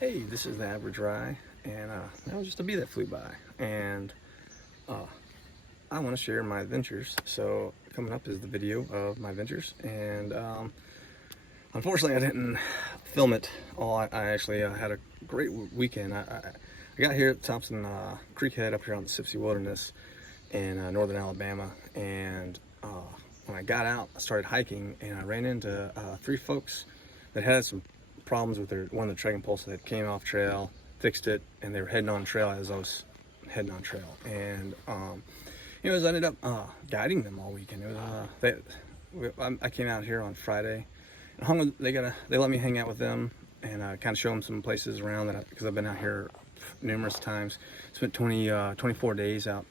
Hey, this is the Average Rye, and that was just a bee that flew by, and I want to share my adventures. So coming up is the video of my adventures, and unfortunately I didn't film it all. I actually had a great weekend. I got here at Thompson Creek Head up here on the Sipsey Wilderness in northern Alabama, and when I got out, I started hiking, and I ran into three folks that had some problems with one of the trekking poles that came off trail, fixed it, and they were heading on trail as I was heading on trail. And anyways, I ended up guiding them all weekend. It was I came out here on Friday and hung with, they let me hang out with them and kind of show them some places around because I've been out here numerous times. Spent 24 days out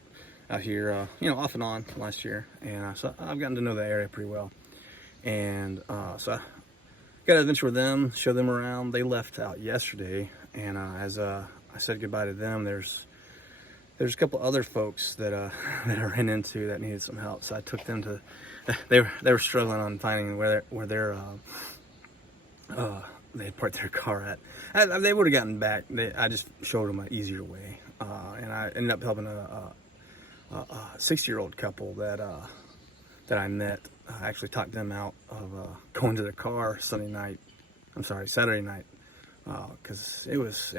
here, off and on last year, and so I've gotten to know the area pretty well. And so I got an adventure with them, show them around. They left out yesterday, and as I said goodbye to them, there's a couple other folks that that I ran into that needed some help. So I took them to. They were struggling on finding where they had parked their car at. They would have gotten back. I just showed them an easier way, and I ended up helping a 60-year-old couple that I met. I actually talked them out of going to their car Saturday night, because it was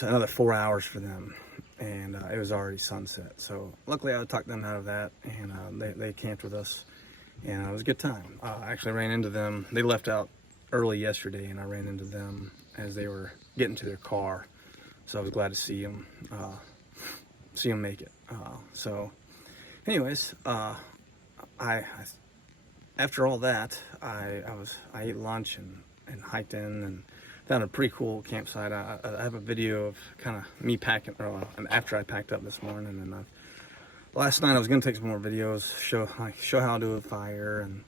another 4 hours for them, and it was already sunset. So luckily I talked them out of that, and they camped with us, and it was a good time. I actually ran into them. They left out early yesterday, and I ran into them as they were getting to their car. So I was glad to see them make it. So anyways, after all that, I ate lunch and hiked in and found a pretty cool campsite. I have a video of kind of me packing, after I packed up this morning, and last night I was gonna take some more videos, show how to do a fire and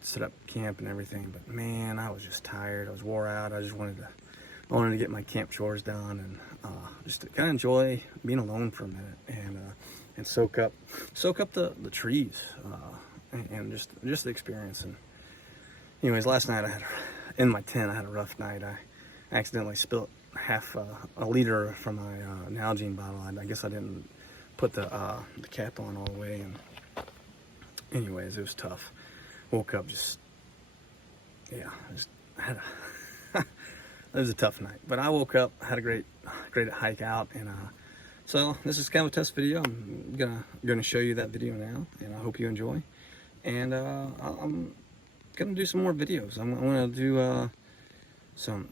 set up camp and everything. But man, I was just tired. I was wore out. I just wanted to get my camp chores done and just to kind of enjoy being alone for a minute and soak up the trees and just the experience. And anyways, last night in my tent I had a rough night. I accidentally spilled half a liter from my Nalgene bottle. I guess I didn't put the cap on all the way, and anyways, it was tough. Woke up had it was a tough night, but I woke up, had a great hike out, and so this is kind of a test video. I'm gonna show you that video now, and I hope you enjoy. And I'm gonna do some more videos. I'm gonna do some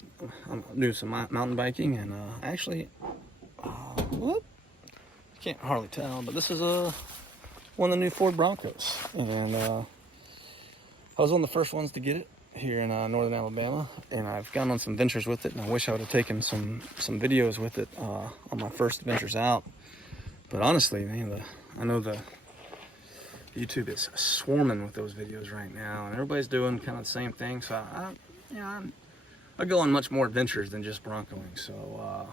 mountain biking, and actually, whoop, I can't hardly tell, but this is one of the new Ford Broncos, and I was one of the first ones to get it here in northern Alabama, and I've gone on some ventures with it, and I wish I would have taken some videos with it on my first ventures out. But honestly, man, I know the YouTube is swarming with those videos right now, and everybody's doing kind of the same thing. So I go on much more adventures than just broncoing. So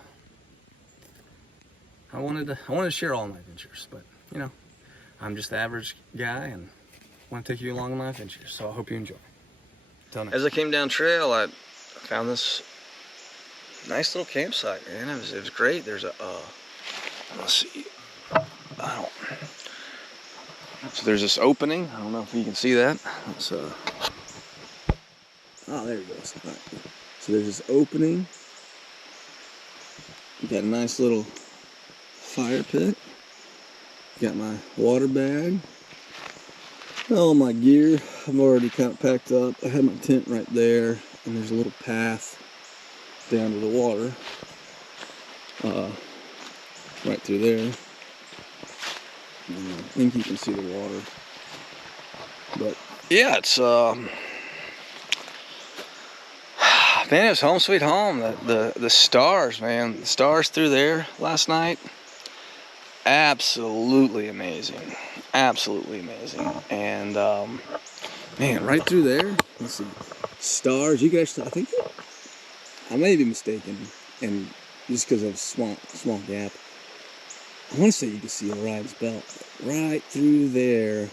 I wanted to share all my adventures, but I'm just the average guy and want to take you along on my adventures. So I hope you enjoy. As I came down trail, I found this nice little campsite, man. It was great. There's let's see. So there's this opening. I don't know if you can see that. Oh, there you go. So there's this opening. You got a nice little fire pit. Got my water bag. All my gear, I'm already kind of packed up. I had my tent right there, and there's a little path down to the water, right through there. I think you can see the water, but yeah, it's man, it was home sweet home. The stars, man, the stars through there last night, absolutely amazing. Absolutely amazing. And man, right through there, let's see, stars. You can actually, I may be mistaken, and just because of small gap, I want to say you can see Orion's belt. Right through there,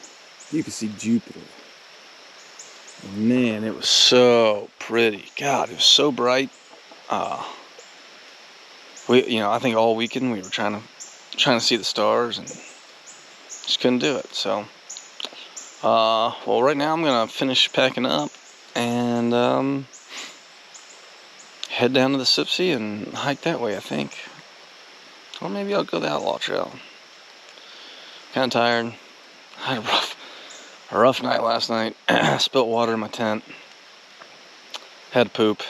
you can see Jupiter. And man, it was so pretty. God, it was so bright. I think all weekend we were trying to see the stars and just couldn't do it. So, well, right now I'm gonna finish packing up and head down to the Sipsey and hike that way, I think. Or maybe I'll go the Outlaw Trail. Kind of tired. I had a rough night last night. Spilt water in my tent. Had to poop.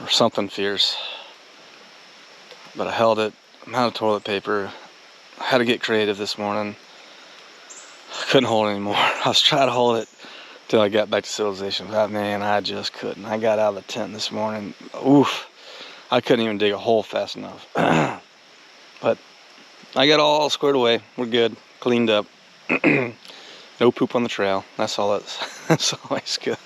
Or something fierce. But I held it. I'm out of toilet paper. I had to get creative this morning. I couldn't hold it anymore. I was trying to hold it till I got back to civilization. But man, I just couldn't. I got out of the tent this morning. Oof. I couldn't even dig a hole fast enough. But I got all squared away. We're good. Cleaned up. No poop on the trail. That's all. That's always good.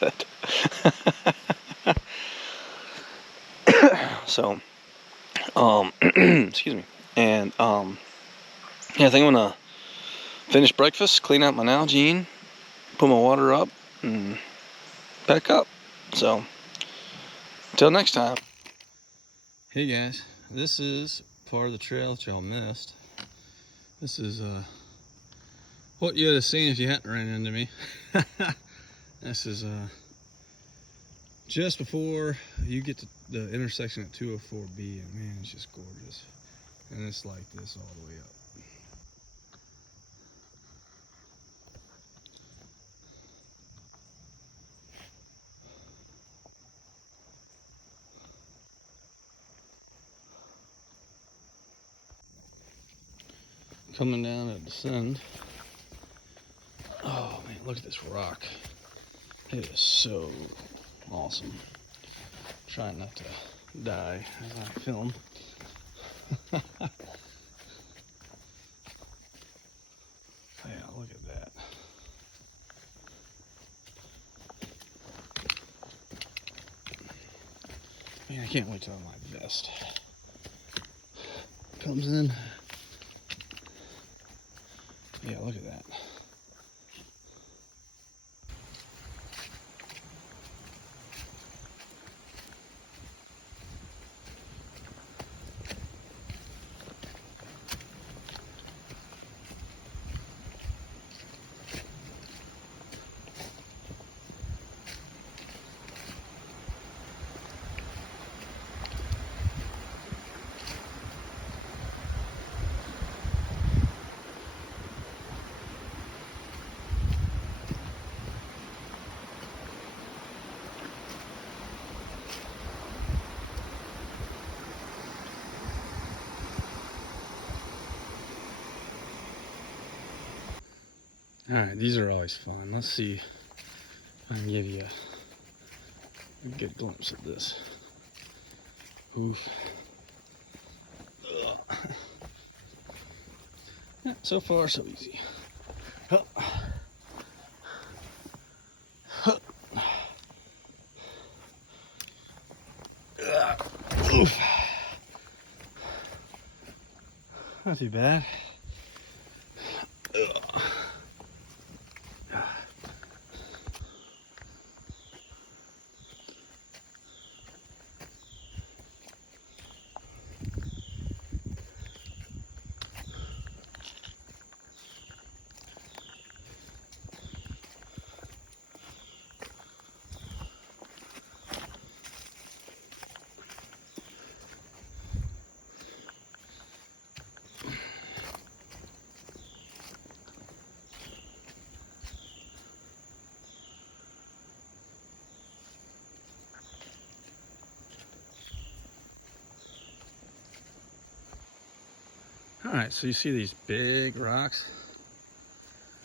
So, excuse me. And yeah, I think I'm gonna finish breakfast, clean out my Nalgene, put my water up, and pack up. So, until next time. Hey guys, this is part of the trail that y'all missed. This is what you'd have seen if you hadn't ran into me. This is just before you get to the intersection at 204B, and man, it's just gorgeous. And it's like this all the way up. Coming down at Descend. Oh man, look at this rock. It is so awesome. Trying not to die as I film. Yeah, look at that. Man, I can't wait till my vest comes in. Yeah, look at that. Alright, these are always fun. Let's see if I can give you a good glimpse of this. Oof. Ugh. Yeah, so far, so easy. Huh. Huh. Oof. Not too bad. Ugh. Alright, so you see these big rocks?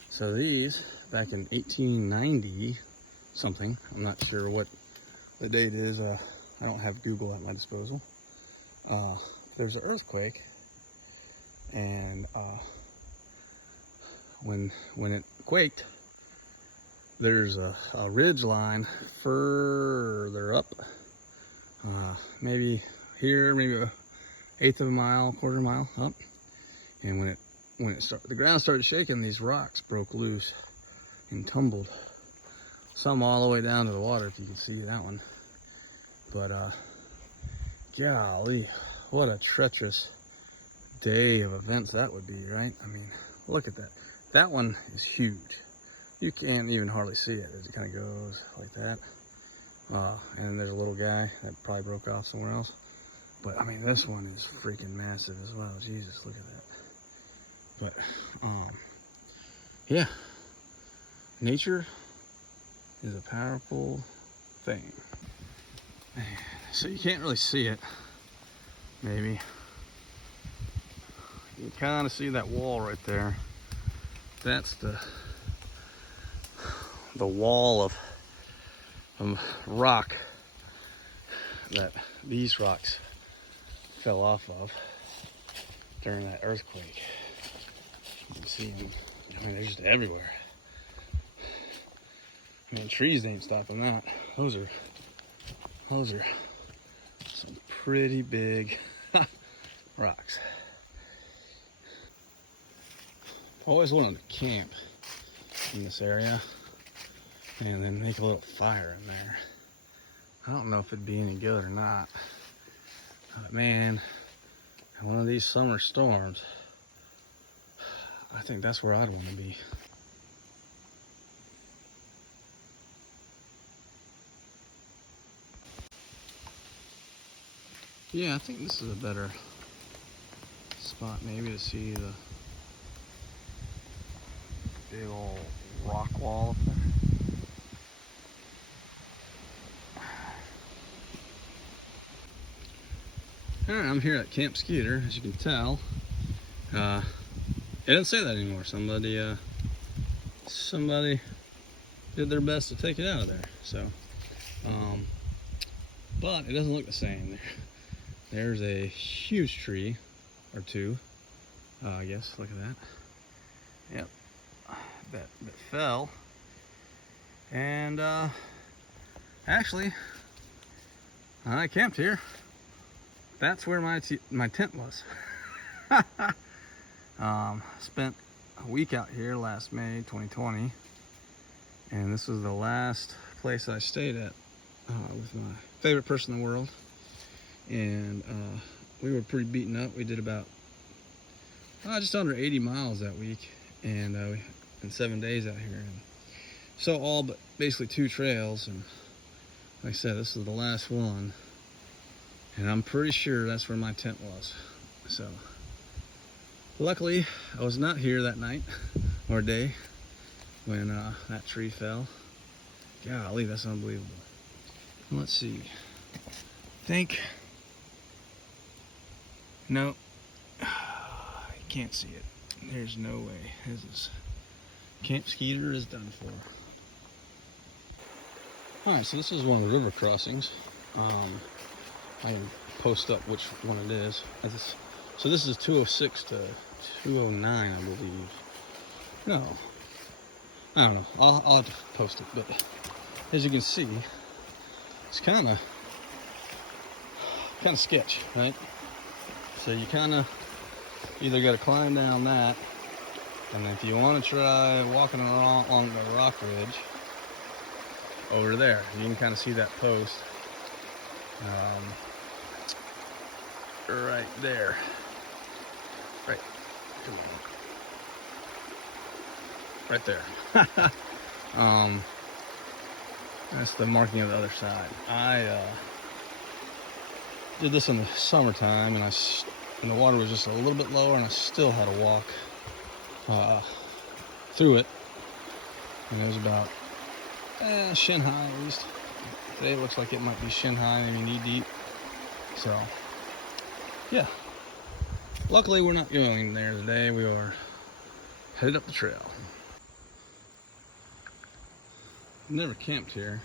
So these, back in 1890 something, I'm not sure what the date is, I don't have Google at my disposal. There's an earthquake, and when it quaked, there's a ridge line further up, maybe here, maybe a eighth of a mile, quarter of a mile up. And when the ground started shaking, these rocks broke loose and tumbled. Some all the way down to the water, if you can see that one. But Golly, what a treacherous day of events that would be, right? I mean, look at that. That one is huge. You can't even hardly see it as it kind of goes like that. And then there's a little guy that probably broke off somewhere else. But I mean, this one is freaking massive as well. Jesus, look at that. But yeah, nature is a powerful thing. So you can't really see it, maybe. You can kind of see that wall right there. That's the wall of rock that these rocks fell off of during that earthquake. You can see them. I mean, they're just everywhere. I mean, trees ain't stopping that. Those are some pretty big rocks. Always wanted to camp in this area and then make a little fire in there. I don't know if it'd be any good or not, but man, one of these summer storms, I think that's where I'd want to be. Yeah, I think this is a better spot maybe to see the big old rock wall up there. Alright, I'm here at Camp Skeeter, as you can tell. It doesn't say that anymore. Somebody did their best to take it out of there. So, but it doesn't look the same. There's a huge tree, or two, I guess. Look at that. Yep, that fell. And actually, I camped here. That's where my tent was. Spent a week out here last May 2020, and this was the last place I stayed at with my favorite person in the world. And we were pretty beaten up. We did about just under 80 miles that week, and we been 7 days out here. And so all but basically 2 trails, and like I said, this is the last one. And I'm pretty sure that's where my tent was. So, luckily, I was not here that night or day when that tree fell. Golly, that's unbelievable. Let's see. No, you can't see it. There's no way. This is Camp Skeeter is done for. All right, so this is one of the river crossings. I can post up which one it is. So this is 206 to 209, I believe. No, I don't know. I'll have to post it. But as you can see, it's kind of sketch, right? So you kind of either got to climb down that, and if you want to try walking along the rock ridge over there, you can kind of see that post right there. Right. Right there. That's the marking of the other side. I did this in the summertime, and the water was just a little bit lower, and I still had to walk through it. And it was about shin high at least. Today it looks like it might be shin high, maybe knee deep. So, yeah. Luckily, we're not going there today. We are headed up the trail. I've never camped here.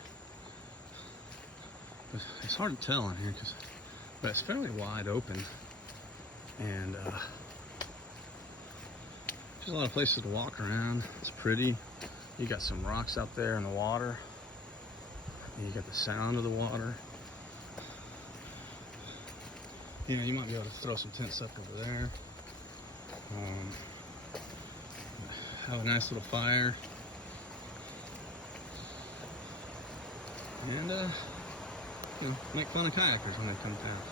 It's hard to tell in here, but it's fairly wide open. And there's a lot of places to walk around. It's pretty. You got some rocks out there in the water. And you got the sound of the water. You know, you might be able to throw some tents up over there. Have a nice little fire. And, you know, make fun of kayakers when they come down.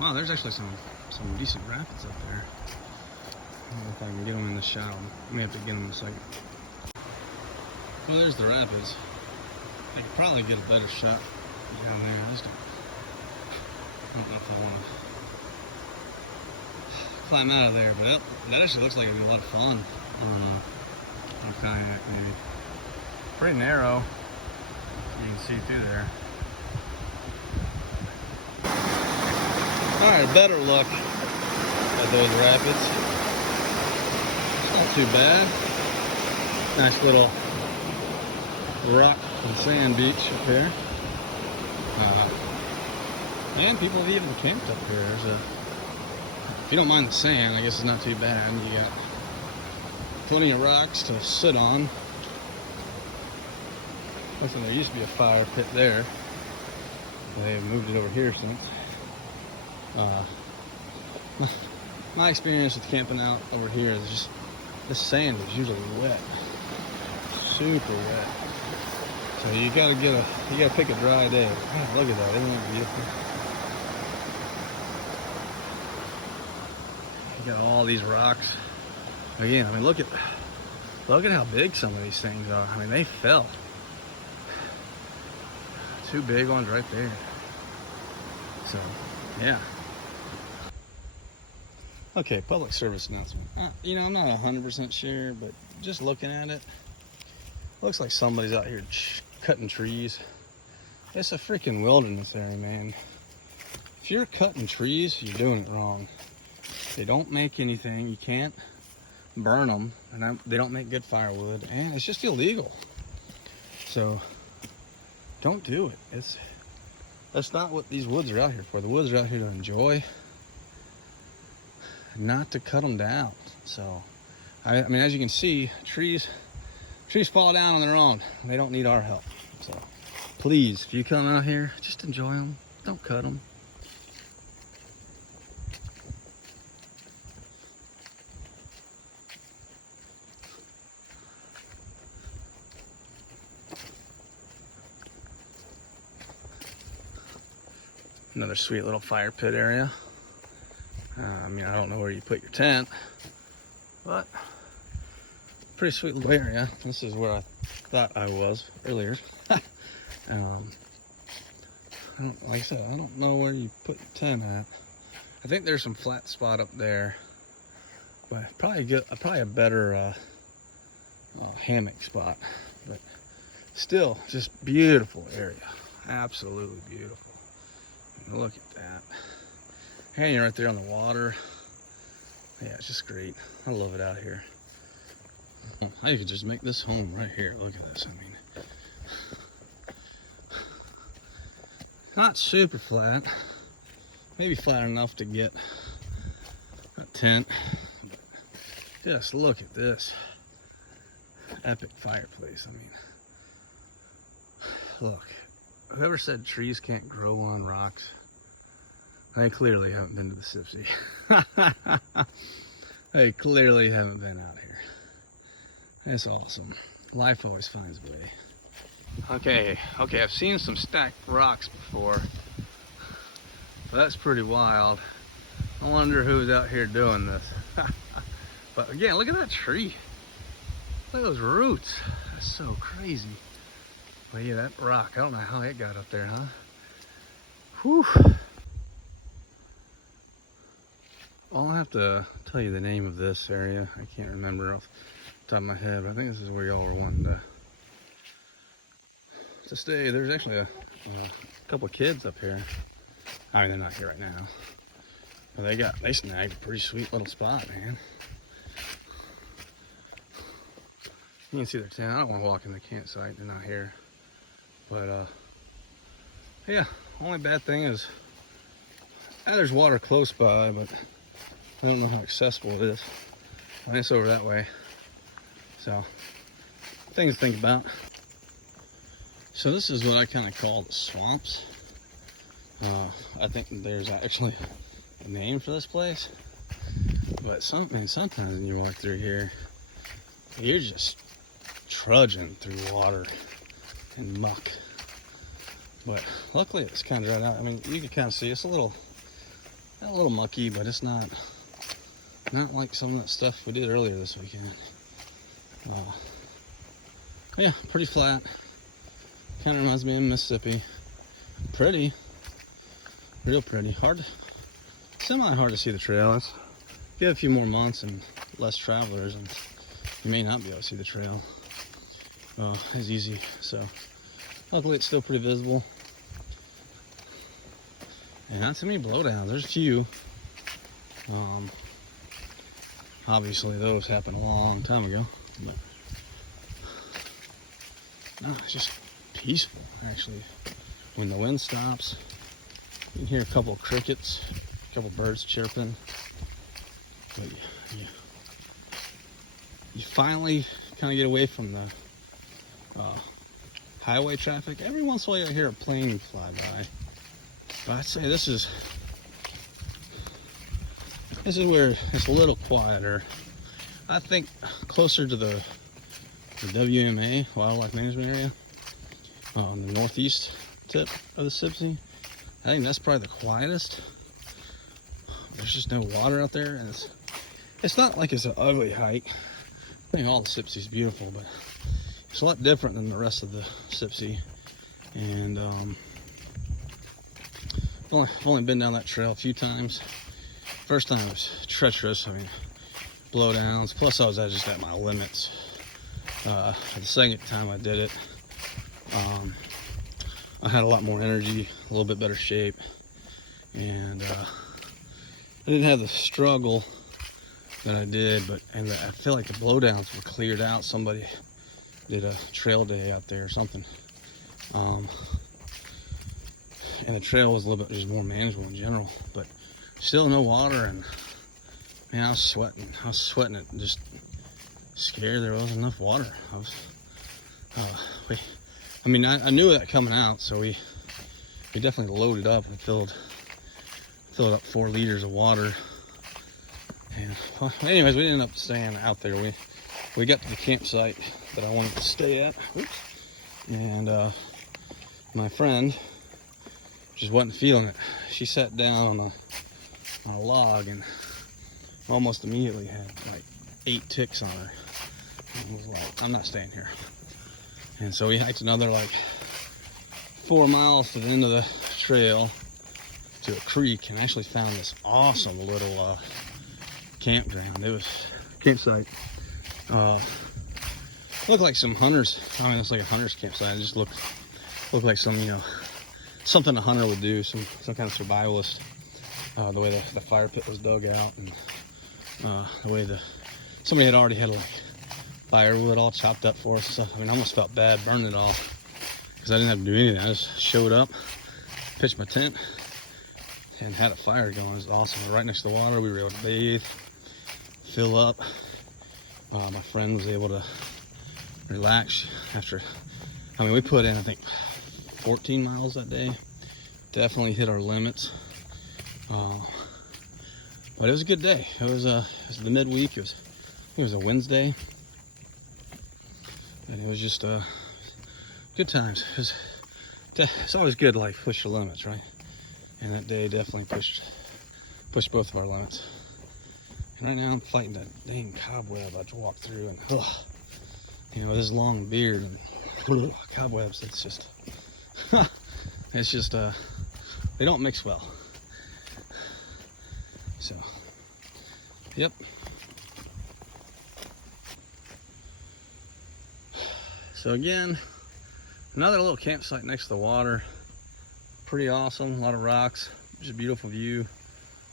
Wow, there's actually some decent rapids up there. I don't know if I can get them in the shot. I may have to get them in a second. Well, there's the rapids. I could probably get a better shot down there. I don't know if I want to climb out of there, but that actually looks like it'd be a lot of fun on a kayak, maybe. Pretty narrow. You can see through there. Alright, better look at those rapids. It's not too bad. Nice little rock and sand beach up here. And people have even camped up here. If you don't mind the sand, I guess it's not too bad. You got plenty of rocks to sit on. Listen, there used to be a fire pit there. They've moved it over here since. My experience with camping out over here is just this sand is usually wet, super wet. So you gotta pick a dry day. God, look at that! Isn't that beautiful? You got all these rocks. Again, I mean, look at how big some of these things are. I mean, they fell. Two big ones right there. So, yeah. Okay, public service announcement. You know, I'm not 100% sure, but just looking at it, looks like somebody's out here cutting trees. It's a freaking wilderness area, man. If you're cutting trees, you're doing it wrong. They don't make anything. You can't burn them, and they don't make good firewood, and it's just illegal. So, don't do it. That's not what these woods are out here for. The woods are out here to enjoy, not to cut them down. So, I mean, as you can see, trees fall down on their own. They don't need our help. So, please, if you come out here, just enjoy them. Don't cut them. Another sweet little fire pit area. I mean, I don't know where you put your tent, but pretty sweet little area. This is where I thought I was earlier. Like I said, I don't know where you put your tent at. I think there's some flat spot up there, but probably a better hammock spot. But still, just beautiful area. Absolutely beautiful. Look at that. Hanging right there on the water. Yeah, it's just great. I love it out here. I could just make this home right here. Look at this. I mean, not super flat. Maybe flat enough to get a tent. But just look at this epic fireplace. I mean, look. Whoever said trees can't grow on rocks, they clearly haven't been to the Sipsey. They clearly haven't been out here. It's awesome. Life always finds a way. Okay, I've seen some stacked rocks before, but that's pretty wild. I wonder who's out here doing this. But again, look at that tree. Look at those roots. That's so crazy. But yeah, that rock, I don't know how it got up there, huh? Whew. I'll have to tell you the name of this area. I can't remember off the top of my head, but I think this is where y'all were wanting to stay. There's actually a couple of kids up here. I mean, they're not here right now. But they snagged a pretty sweet little spot, man. You can see their tent. I don't want to walk in the campsite. They're not here. But, yeah, only bad thing is, there's water close by, but I don't know how accessible it is. I think it's over that way. So, things to think about. So this is what I kind of call the swamps. I think there's actually a name for this place. But sometimes when you walk through here, you're just trudging through water and muck. But luckily it's kind of dried out. I mean, you can kind of see it's a little mucky, but it's not like some of that stuff we did earlier this weekend. Yeah, pretty flat. Kind of reminds me of Mississippi. Pretty, real pretty. Semi-hard to see the trail. Let's give it a few more months and less travelers, and you may not be able to see the trail as easy. So luckily it's still pretty visible. And not too many blowdowns. There's a few. Obviously those happened a long time ago, but no, it's just peaceful actually. When the wind stops, you can hear a couple of crickets, a couple of birds chirping. But you finally kind of get away from the highway traffic. Every once in a while you hear a plane fly by. But I'd say this is where it's a little quieter. I think closer to the WMA, Wildlife Management Area, on the northeast tip of the Sipsey. I think that's probably the quietest. There's just no water out there, and it's not like it's an ugly hike. I think all the Sipsey's beautiful, but it's a lot different than the rest of the Sipsey. And I've only been down that trail a few times. First time it was treacherous. I mean, blowdowns. Plus, I was just at my limits. The second time I did it, I had a lot more energy, a little bit better shape, and I didn't have the struggle that I did. And I feel like the blowdowns were cleared out. Somebody did a trail day out there or something. And the trail was a little bit just more manageable in general, but still no water, and man, I was sweating it, just scared there wasn't enough water. I knew that coming out, so we definitely loaded up and filled up 4 liters of water. And well, anyways, we ended up staying out there. We got to the campsite that I wanted to stay at. Oops. And my friend just wasn't feeling it. She sat down on a log and almost immediately had like 8 ticks on her. And was like, I'm not staying here. And so we hiked another like 4 miles to the end of the trail to a creek and actually found this awesome little campground. It was campsite. Looked like some hunters. I mean, it's like a hunter's campsite. It just looked like some, something a hunter would do, some kind of survivalist. The way the fire pit was dug out, and the way somebody had already had like firewood all chopped up for us. So I mean, I almost felt bad burning it all because I didn't have to do anything. I just showed up, pitched my tent, and had a fire going. It was awesome. Right next to the water, we were able to bathe, fill up. My friend was able to relax after. I mean, we put in I think 14 miles that day. Definitely hit our limits. But it was a good day. It was the midweek. It was a Wednesday, and it was just good times. It's always good to like push your limits, right? And that day definitely pushed both of our limits. And right now I'm fighting that dang cobweb I just walked through, and this long beard and cobwebs. It's just they don't mix well. So, yep. So again, another little campsite next to the water. Pretty awesome, a lot of rocks, just a beautiful view.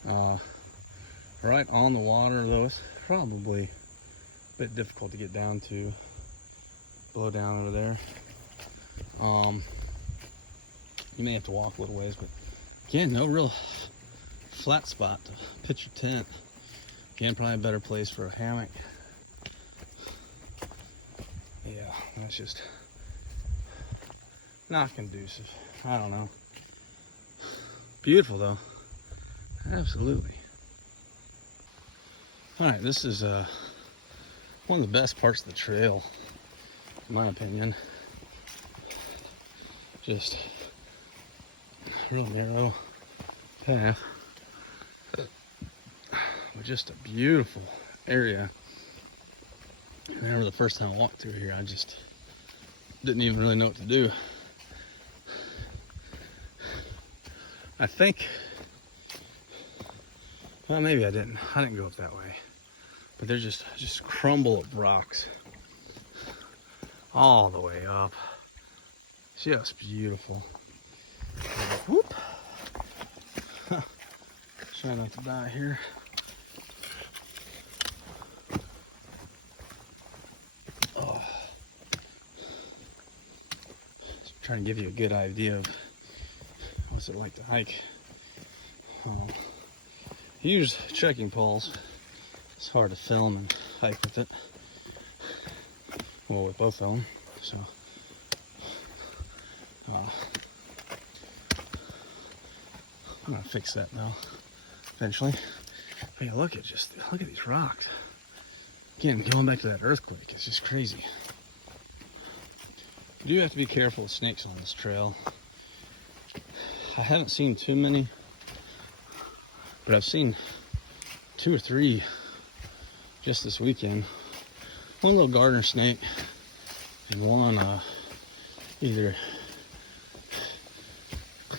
Right on the water though, it's probably a bit difficult to get down to, blow down over there. You may have to walk a little ways, but again, no real flat spot to pitch your tent. Again, probably a better place for a hammock. Yeah, that's just not conducive. I don't know. Beautiful though, absolutely. All right, this is one of the best parts of the trail, in my opinion. Just real narrow path. But just a beautiful area. I remember the first time I walked through here, I just didn't even really know what to do. I think, well, maybe I didn't go up that way. But there's just crumble of rocks all the way up. Just beautiful. Whoop. Try not to die here. Oh. Just trying to give you a good idea of what's it like to hike. Use trekking poles. It's hard to film and hike with it. Well, with both of them. So, I'm gonna fix that now, eventually. But yeah, look at these rocks. Again, going back to that earthquake, it's just crazy. You do have to be careful with snakes on this trail. I haven't seen too many, but I've seen 2 or 3 just this weekend. One little gardener snake and one either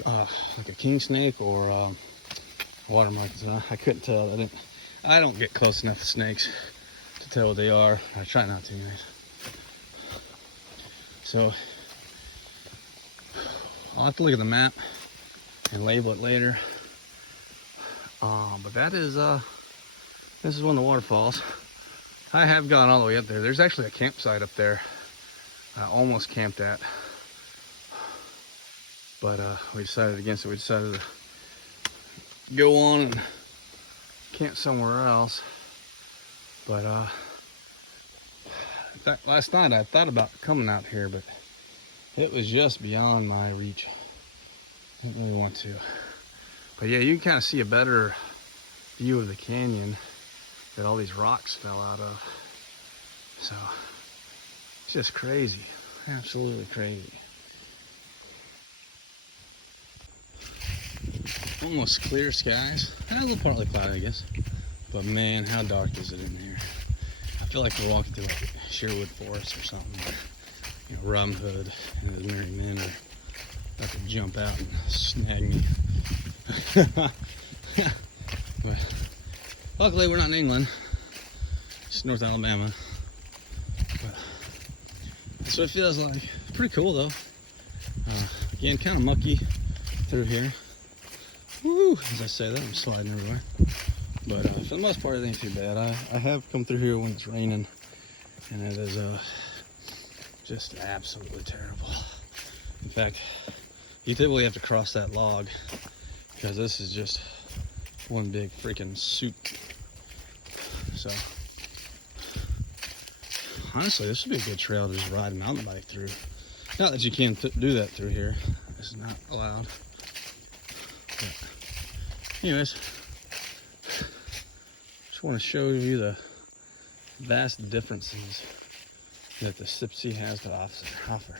like a king snake or water monkeys. I couldn't tell. I don't get close enough to snakes to tell what they are. I try not to anyways. So I'll have to look at the map and label it later. But that is this is one of the waterfalls. I have gone all the way up there. There's actually a campsite up there I almost camped at, but we decided against it. We decided to go on and camp somewhere else. But last night I thought about coming out here, but it was just beyond my reach. I didn't really want to. But yeah, you can kind of see a better view of the canyon that all these rocks fell out of. So it's just crazy, absolutely crazy. Almost clear skies. A little partly cloudy, I guess. But man, how dark is it in here? I feel like we're walking through like Sherwood Forest or something. Or, you know, Robin Hood and his merry men are about to jump out and snag me. But luckily we're not in England. It's North Alabama. But that's what it feels like. Pretty cool though. Again, kind of mucky through here. Woo! As I say that, I'm sliding everywhere. But for the most part, it ain't too bad. I have come through here when it's raining, and it is just absolutely terrible. In fact, you typically have to cross that log because this is just one big freaking soup. So, honestly, this would be a good trail to just ride a mountain bike through. Not that you can do that through here. This is not allowed. But anyways, just want to show you the vast differences that the Sipsey has to offer.